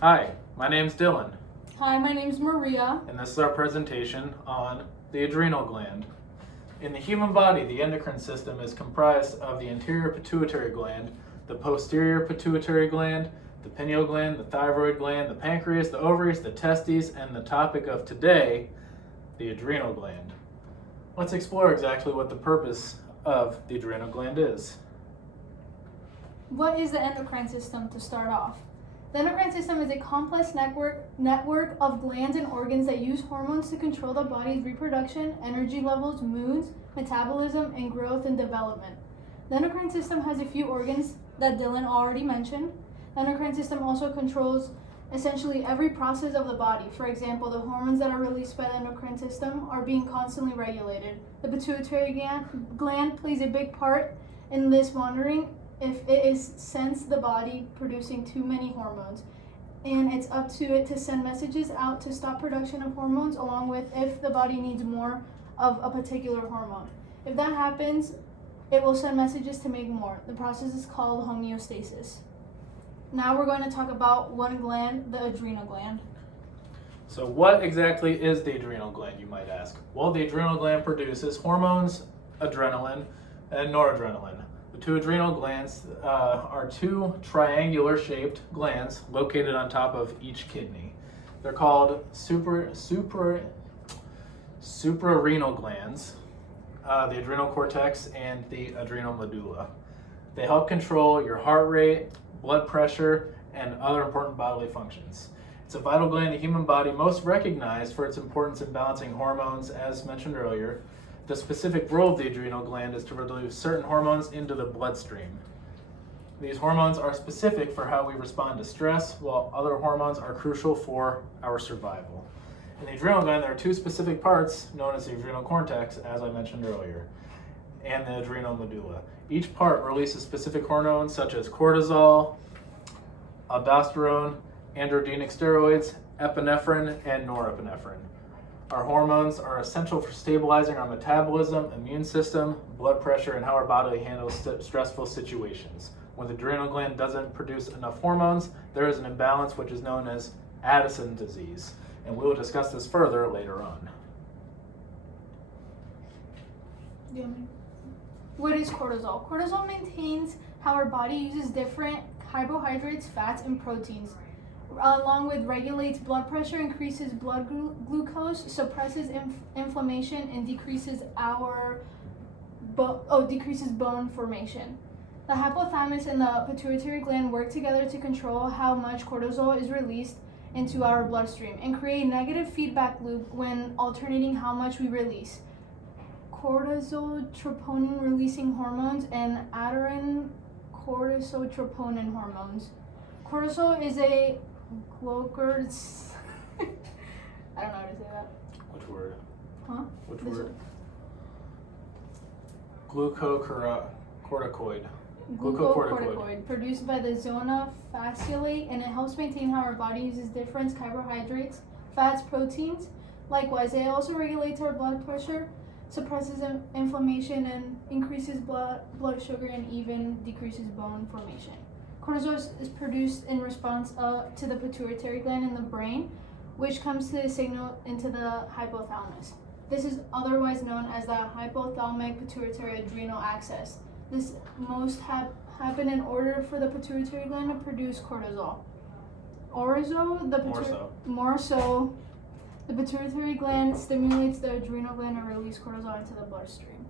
Hi, my name's Dylan, Hi, my name's Maria. and this is our presentation on the adrenal gland. In the human body, the endocrine system is comprised of the anterior pituitary gland, the posterior pituitary gland, the pineal gland, the thyroid gland, the pancreas, the ovaries, the testes, and the topic of today, the adrenal gland. Let's explore exactly what the purpose of the adrenal gland is. What is the endocrine system to start off? The endocrine system is a complex network of glands and organs that use hormones to control the body's reproduction, energy levels, moods, metabolism, and growth and development. The endocrine system has a few organs that Dylan already mentioned. The endocrine system also controls essentially every process of the body. For example, the hormones that are released by the endocrine system are being constantly regulated. The pituitary gland plays a big part in this monitoring if it is sensed the body producing too many hormones, and it's up to it to send messages out to stop production of hormones, along with if the body needs more of a particular hormone. If that happens, it will send messages to make more. The process is called homeostasis. Now we're going to talk about one gland, the adrenal gland. So what exactly is the adrenal gland, you might ask? Well, the adrenal gland produces hormones, adrenaline, and noradrenaline. The two adrenal glands are two triangular shaped glands located on top of each kidney. They're called suprarenal glands, the adrenal cortex, and the adrenal medulla. They help control your heart rate, blood pressure, and other important bodily functions. It's a vital gland in the human body, most recognized for its importance in balancing hormones, as mentioned earlier. The specific role of the adrenal gland is to release certain hormones into the bloodstream. These hormones are specific for how we respond to stress, while other hormones are crucial for our survival. In the adrenal gland, there are two specific parts known as the adrenal cortex, as I mentioned earlier, and the adrenal medulla. Each part releases specific hormones such as cortisol, aldosterone, androgenic steroids, epinephrine, and norepinephrine. Our hormones are essential for stabilizing our metabolism, immune system, blood pressure, and how our body handles stressful situations. When the adrenal gland doesn't produce enough hormones, there is an imbalance which is known as Addison disease, and we will discuss this further later on. What is cortisol? Cortisol maintains how our body uses different carbohydrates, fats, and proteins, along with regulates blood pressure, increases blood glucose, suppresses inflammation, and decreases bone formation. The hypothalamus and the pituitary gland work together to control how much cortisol is released into our bloodstream and create a negative feedback loop when alternating how much we release. Cortisol troponin releasing hormones and adrenaline cortisotroponin hormones. Cortisol is a glucose. I don't know how to say that. Which word? Huh? Which This word? Glucocorticoid. Glucocorticoid, produced by the zona fasciculate, and it helps maintain how our body uses different carbohydrates, fats, proteins. Likewise, it also regulates our blood pressure, suppresses inflammation, and increases blood sugar, and even decreases bone formation. Cortisol is produced in response to the pituitary gland in the brain, which comes to signal into the hypothalamus. This is otherwise known as the hypothalamic pituitary adrenal axis. This must happen in order for the pituitary gland to produce cortisol. More so, the pituitary gland stimulates the adrenal gland to release cortisol into the bloodstream.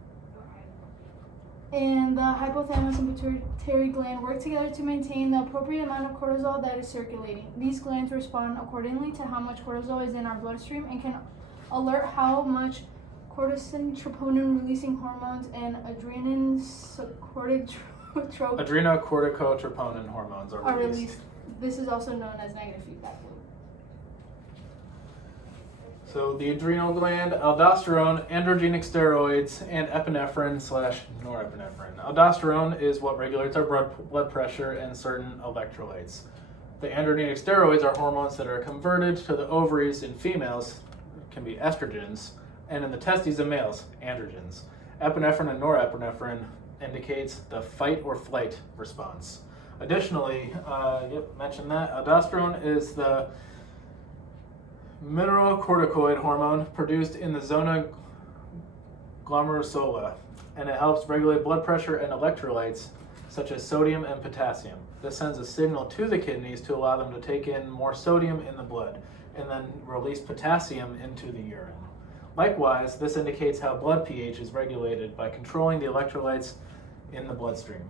And the hypothalamus and pituitary gland work together to maintain the appropriate amount of cortisol that is circulating. These glands respond accordingly to how much cortisol is in our bloodstream and can alert how much cortisol, troponin releasing hormones, and Adrenocorticotroponin hormones are released. This is also known as negative feedback loop. So the adrenal gland, aldosterone, androgenic steroids, and epinephrine/norepinephrine. Aldosterone is what regulates our blood pressure and certain electrolytes. The androgenic steroids are hormones that are converted to the ovaries in females, can be estrogens, and in the testes in males, androgens. Epinephrine and norepinephrine indicates the fight or flight response. Additionally, mentioned that aldosterone is the mineralocorticoid hormone produced in the zona glomerulosa, and it helps regulate blood pressure and electrolytes such as sodium and potassium. This sends a signal to the kidneys to allow them to take in more sodium in the blood and then release potassium into the urine. Likewise, this indicates how blood pH is regulated by controlling the electrolytes in the bloodstream.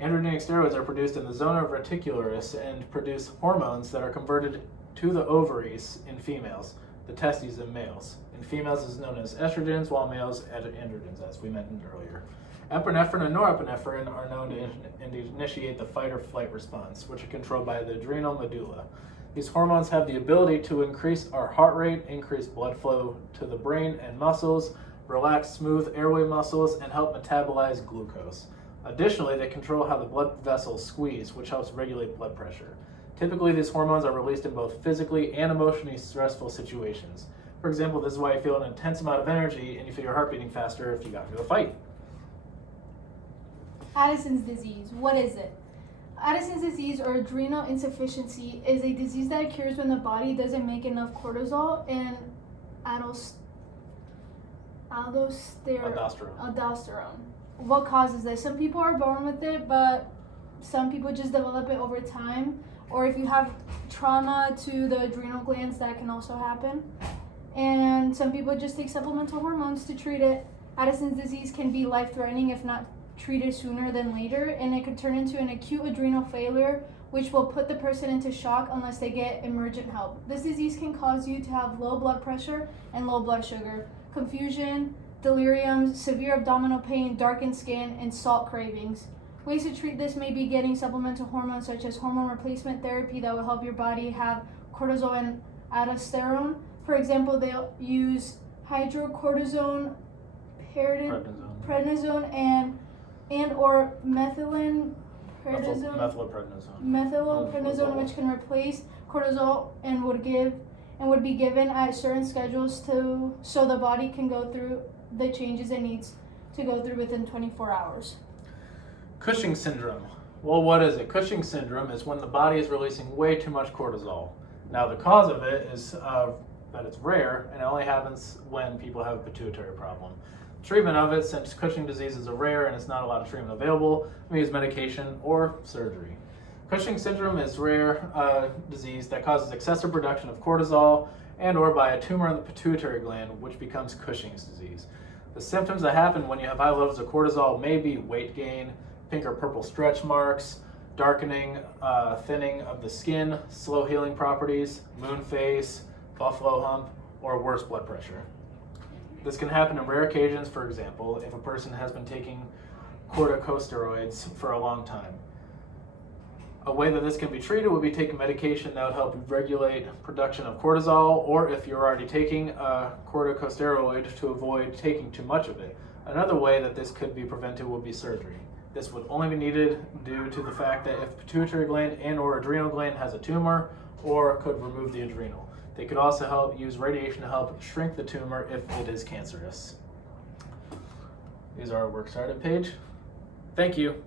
Androgenic steroids are produced in the zona reticularis and produce hormones that are converted to the ovaries in females, the testes in males. In females is known as estrogens, while males androgens, as we mentioned earlier. Epinephrine and norepinephrine are known to initiate the fight or flight response, which are controlled by the adrenal medulla. These hormones have the ability to increase our heart rate, increase blood flow to the brain and muscles, relax smooth airway muscles, and help metabolize glucose. Additionally, they control how the blood vessels squeeze, which helps regulate blood pressure. Typically, these hormones are released in both physically and emotionally stressful situations. For example, this is why you feel an intense amount of energy and you feel your heart beating faster if you got into a fight. Addison's disease, what is it? Addison's disease, or adrenal insufficiency, is a disease that occurs when the body doesn't make enough cortisol and aldosterone. What causes this? Some people are born with it, but some people just develop it over time. Or if you have trauma to the adrenal glands, that can also happen. And some people just take supplemental hormones to treat it. Addison's disease can be life-threatening if not treated sooner than later, and it could turn into an acute adrenal failure, which will put the person into shock unless they get emergent help. This disease can cause you to have low blood pressure and low blood sugar, confusion, delirium, severe abdominal pain, darkened skin, and salt cravings. Ways to treat this may be getting supplemental hormones such as hormone replacement therapy that will help your body have cortisol and aldosterone. For example, they'll use hydrocortisone, prednisone, and or methylprednisone, which can replace cortisol and would be given at certain schedules so the body can go through the changes it needs to go through within 24 hours. Cushing syndrome. Well, what is it? Cushing syndrome is when the body is releasing way too much cortisol. Now, the cause of it is that it's rare, and it only happens when people have a pituitary problem. Treatment of it, since Cushing diseases are rare and it's not a lot of treatment available, we use medication or surgery. Cushing syndrome is a rare disease that causes excessive production of cortisol and or by a tumor in the pituitary gland, which becomes Cushing's disease. The symptoms that happen when you have high levels of cortisol may be weight gain, pink or purple stretch marks, darkening, thinning of the skin, slow healing properties, moon face, buffalo hump, or worse, blood pressure. This can happen in rare occasions, for example, if a person has been taking corticosteroids for a long time. A way that this can be treated would be taking medication that would help regulate production of cortisol, or if you're already taking a corticosteroid, to avoid taking too much of it. Another way that this could be prevented would be surgery. This would only be needed due to the fact that if pituitary gland and or adrenal gland has a tumor, or could remove the adrenal. They could also use radiation to help shrink the tumor if it is cancerous. These are our works cited page. Thank you.